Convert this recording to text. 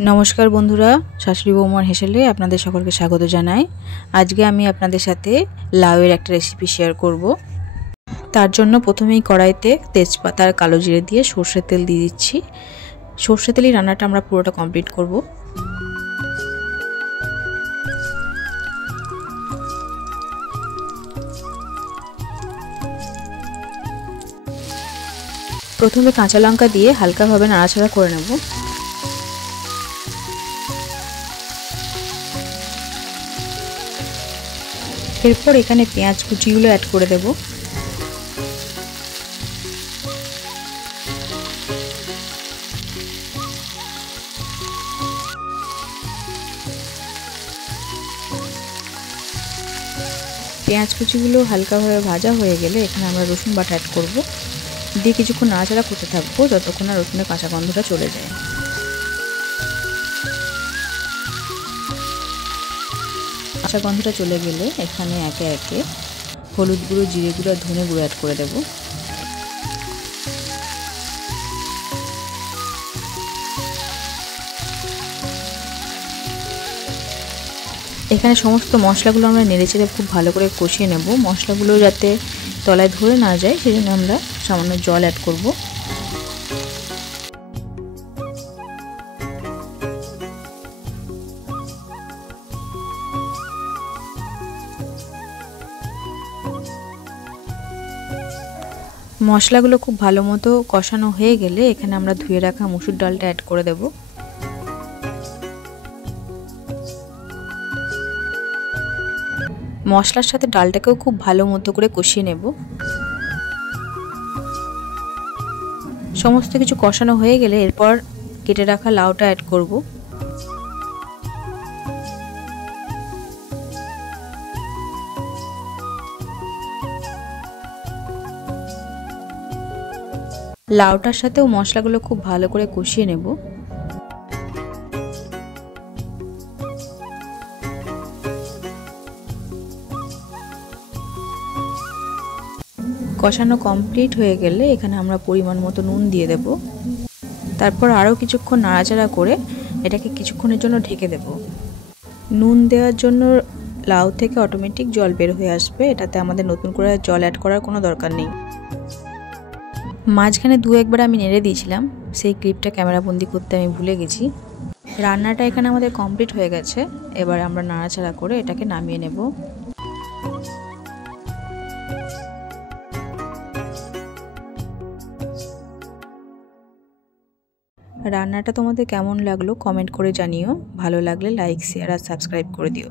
नमस्कार बंधुरा शाশুড়ি বৌমার হেসেলে আপনাদের সকলকে স্বাগত জানাই। আজকে আমি আপনাদের সাথে লাউয়ের একটা রেসিপি শেয়ার করব। তার জন্য প্রথমেই কড়াইতে তেজপাতা আর কালো জিরে দিয়ে সরষের তেল দিয়ে দিচ্ছি। সরষের তেলই রান্নাটা আমরা পুরোটা কমপ্লিট করব। প্রথমে কাঁচা লঙ্কা দিয়ে হালকাভাবে নাড়াচাড়া করে নেব। এরপর এখানে পেঁয়াজ কুচিগুলো অ্যাড করে দেব। পেঁয়াজ কুচিগুলো হালকাভাবে ভাজা হয়ে গেলে এখানে আমরা রসুন বাটা অ্যাড করব, দিয়ে কিছুক্ষণ নাড়াচাড়া করতে থাকবো যতক্ষণ না রসুনের কাঁচা গন্ধটা চলে যায়। কাঁচা গন্ধটা চলে গেলে এখানে একে একে হলুদ গুঁড়ো, জিরে গুঁড়ো আর ধনে গুঁড়ো অ্যাড করে দেব। এখানে সমস্ত মশলাগুলো আমরা নেড়েচেড়ে খুব ভালো করে কষিয়ে নেব। মশলাগুলো যাতে তলায় ধরে না যায় সেজন্য আমরা সামান্য জল অ্যাড করব। মশলাগুলো খুব ভালো মতো কষানো হয়ে গেলে এখানে আমরা ধুয়ে রাখা মসুর ডালটা অ্যাড করে দেব। মশলার সাথে ডালটাকেও খুব ভালো মতো করে কষিয়ে নেব। সমস্ত কিছু কষানো হয়ে গেলে এরপর কেটে রাখা লাউটা অ্যাড করব। লাউটার সাথেও মশলাগুলো খুব ভালো করে কষিয়ে নেব। কষানো কমপ্লিট হয়ে গেলে এখানে আমরা পরিমাণ মতো নুন দিয়ে দেব। তারপর আরও কিছুক্ষণ নাড়াচাড়া করে এটাকে কিছুক্ষণের জন্য ঢেকে দেব। নুন দেওয়ার জন্য লাউ থেকে অটোমেটিক জল বের হয়ে আসবে, এটাতে আমাদের নতুন করে জল অ্যাড করার কোনো দরকার নেই। মাঝখানে দু একবার আমি নেড়ে দিয়েছিলাম, সেই ক্লিপটা ক্যামেরাবন্দি করতে আমি ভুলে গেছি। রান্নাটা এখানে আমাদের কমপ্লিট হয়ে গেছে। এবার আমরা নাড়াচাড়া করে এটাকে নামিয়ে নেব। রান্নাটা তোমাদের কেমন লাগলো কমেন্ট করে জানিও। ভালো লাগলে লাইক, শেয়ার আর সাবস্ক্রাইব করে দিও।